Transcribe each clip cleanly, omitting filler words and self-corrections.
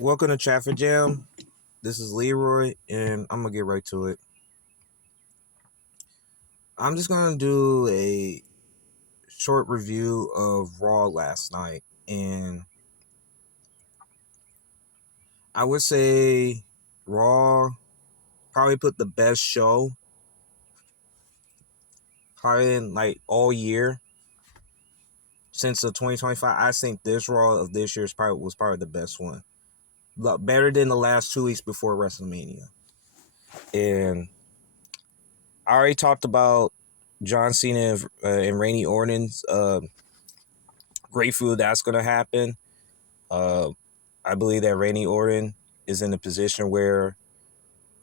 Welcome to Traffic Jam. This is Leroy, and I'm gonna get right to it. I'm just gonna do a short review of Raw last night, and I would say Raw probably put the best show probably in like all year since the 2025. I think this Raw of this year was probably the best one, better than the last 2 weeks before WrestleMania. And I already talked about John Cena and Randy Orton's grateful that's going to happen. Uh, I believe that Randy Orton is in a position where,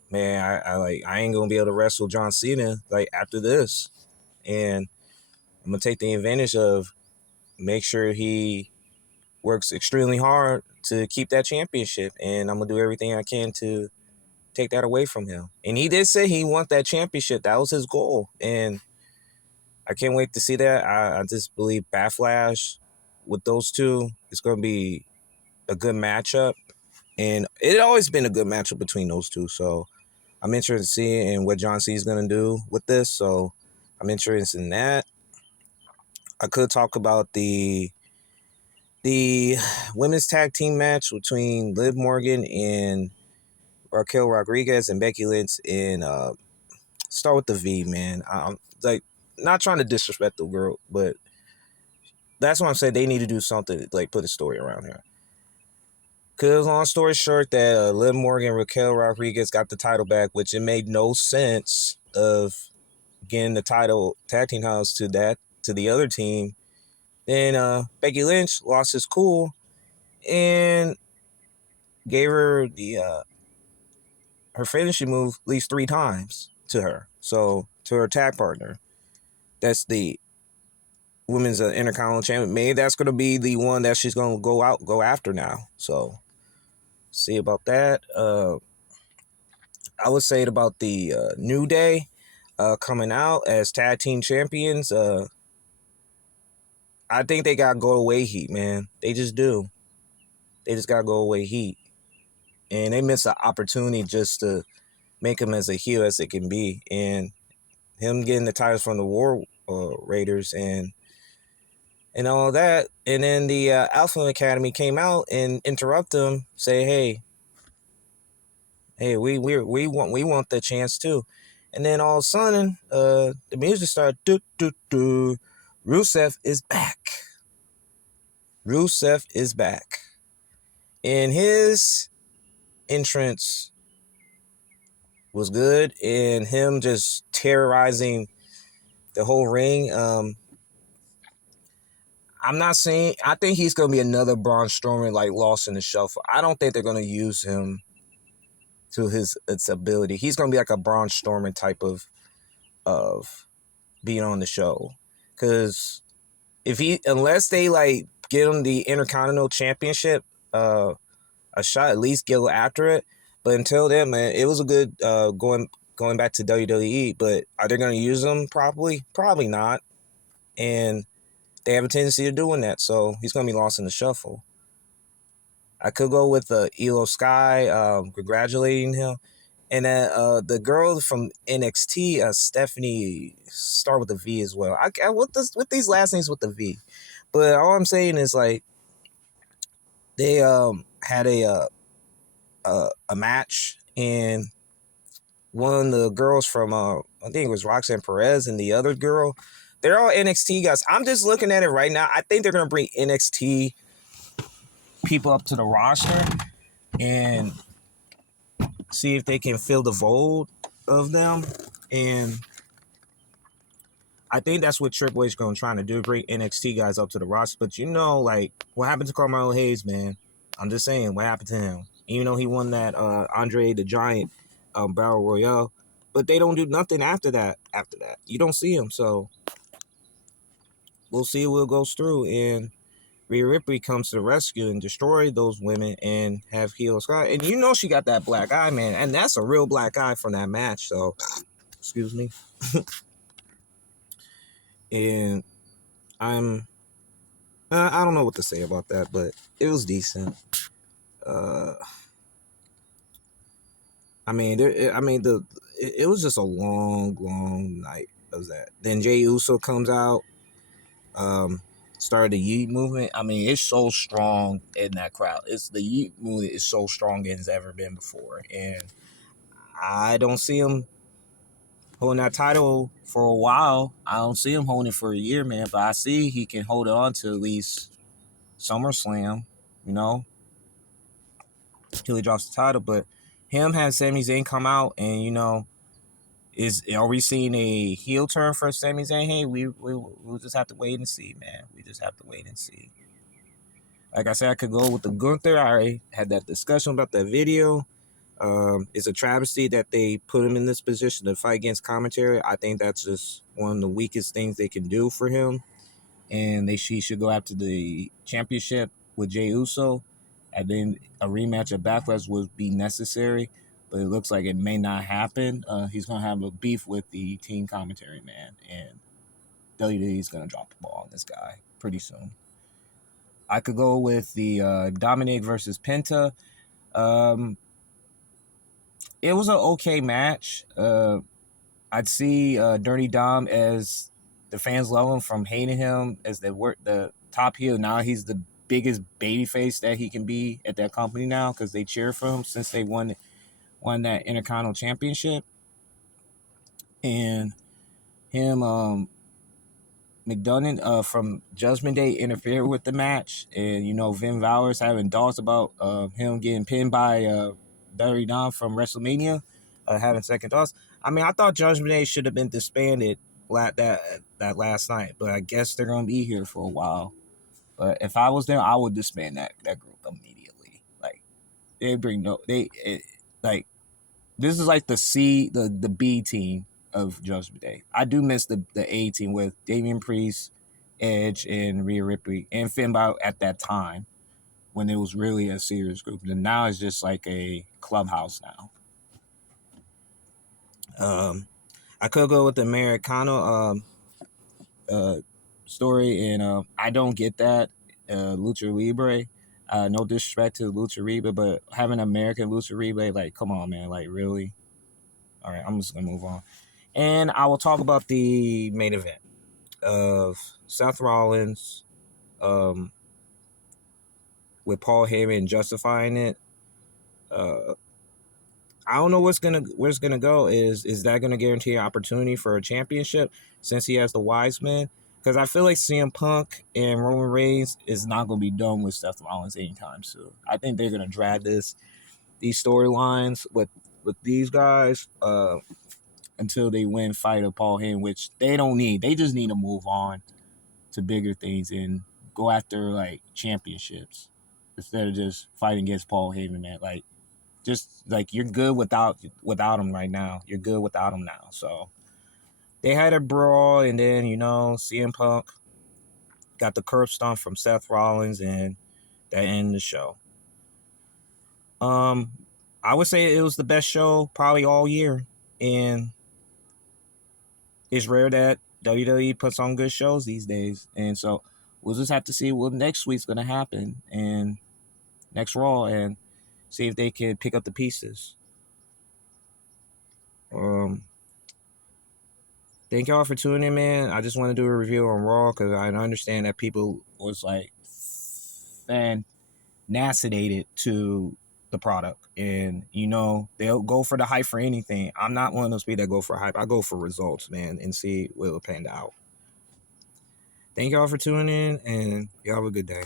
man, I ain't gonna be able to wrestle John Cena like after this, and I'm gonna take the advantage of make sure he works extremely hard to keep that championship, and I'm gonna do everything I can to take that away from him. And he did say he want that championship. That was his goal, and I can't wait to see that. I just believe Backlash with those two is gonna be a good matchup. And it always been a good matchup between those two. So I'm interested to see and what John C is going to do with this. So I'm interested in that. I could talk about the women's tag team match between Liv Morgan and Raquel Rodriguez and Becky Lynch. And start with the V, man. I'm like not trying to disrespect the girl, but that's what I'm saying. They need to do something, like put a story around her. Because long story short, that Liv Morgan and Raquel Rodriguez got the title back, which it made no sense of getting the title tag team house to the other team. Then Becky Lynch lost his cool and gave her the her finishing move at least 3 times to her. So to her tag partner, that's the women's intercontinental champion. Maybe that's gonna be the one that she's gonna go after now. So see about that. I would say it about the New Day coming out as tag team champions. I think they got go away heat, man. They just do. They just got go away heat, and they miss an opportunity just to make him as a heel as it can be, and him getting the titles from the War Raiders and all that, and then the Alpha Academy came out and interrupt them, say, hey, we want the chance too. And then all of a sudden, the music started. Rusev is back. Rusev is back. And his entrance was good. And him just terrorizing the whole ring. I'm not saying, I think he's going to be another Braun Strowman, like lost in the shuffle. I don't think they're going to use him to its ability. He's going to be like a Braun Strowman type of being on the show, because unless they like get him the Intercontinental Championship a shot, at least go after it. But until then, man, it was a good going back to WWE. But are they going to use him properly? Probably not. And they have a tendency of doing that, so he's going to be lost in the shuffle. I could go with Elo Sky, congratulating him. And then the girl from NXT, Stephanie, start with a V as well. With these last names with the V, but all I'm saying is like they had a match, and one of the girls from I think it was Roxanne Perez and the other girl, they're all NXT guys. I'm just looking at it right now. I think they're gonna bring NXT people up to the roster and see if they can fill the void of them. And I think that's what Triple H going to try to do, bring NXT guys up to the roster. But like what happened to Carmelo Hayes, man? I'm just saying, what happened to him? Even though he won that Andre the Giant Battle Royale, but they don't do nothing after that. You don't see him, so we'll see what goes through. And Rhea Ripley comes to the rescue and destroy those women and have Heel Scott. And she got that black eye, man. And that's a real black eye from that match. So, excuse me. And I don't know what to say about that, but it was decent. Uh, it was just a long night of that. Then Jey Uso comes out, um, started the Yeet movement. I mean, it's so strong in that crowd. It's the Yeet movement is so strong as it's ever been before, and I don't see him holding that title for a while. I don't see him holding it for a year, man. But I see he can hold it on to at least SummerSlam, you know, till he drops the title. But him having Sami Zayn come out and are we seeing a heel turn for Sami Zayn? Hey, we'll just have to wait and see, man. We just have to wait and see. Like I said, I could go with the Gunther. I already had that discussion about that video. It's a travesty that they put him in this position to fight against commentary. I think that's just one of the weakest things they can do for him. And he should go after the championship with Jey Uso. And then a rematch at Backlash would be necessary. But it looks like it may not happen. He's going to have a beef with the team commentary man. And WWE's going to drop the ball on this guy pretty soon. I could go with the Dominic versus Penta. It was an okay match. I'd see Dirty Dom as the fans love him from hating him as the top heel. Now he's the biggest babyface that he can be at that company now because they cheer for him since they won that Intercontinental Championship. And him, McDonough from Judgment Day interfered with the match. And, Vin Balor's having thoughts about him getting pinned by Dirty Dom from Wrestlemania, having second thoughts. I mean, I thought Judgment Day should have been disbanded that last night, but I guess they're going to be here for a while. But if I was there, I would disband that group immediately. Like, this is like the B team of Judgment Day. I do miss the A team with Damian Priest, Edge, and Rhea Ripley, and Finn Balor at that time when it was really a serious group. And now it's just like a clubhouse now. I could go with the Americano story, and I don't get that Lucha Libre. No disrespect to Lucha Libre, but having American Lucha Libre, like, come on, man, like, really? All right, I'm just gonna move on, and I will talk about the main event of Seth Rollins, with Paul Heyman justifying it. I don't know where it's gonna go. Is that gonna guarantee an opportunity for a championship since he has the wise men? Because I feel like CM Punk and Roman Reigns is not gonna be done with Seth Rollins anytime soon. I think they're gonna drag these storylines with these guys until they win fight of Paul Heyman, which they don't need. They just need to move on to bigger things and go after like championships instead of just fighting against Paul Heyman, man. Like, just like you're good without him right now. You're good without him now. So they had a brawl, and then CM Punk got the curb stomp from Seth Rollins, and that ended the show. I would say it was the best show probably all year, and it's rare that WWE puts on good shows these days. And so we'll just have to see what next week's gonna happen and next Raw, and see if they can pick up the pieces. Thank y'all for tuning in, man. I just want to do a review on Raw because I understand that people was like fascinated to the product, and they'll go for the hype for anything. I'm not one of those people that go for hype. I go for results, man, and see what will pan out. Thank y'all for tuning in, and y'all have a good day.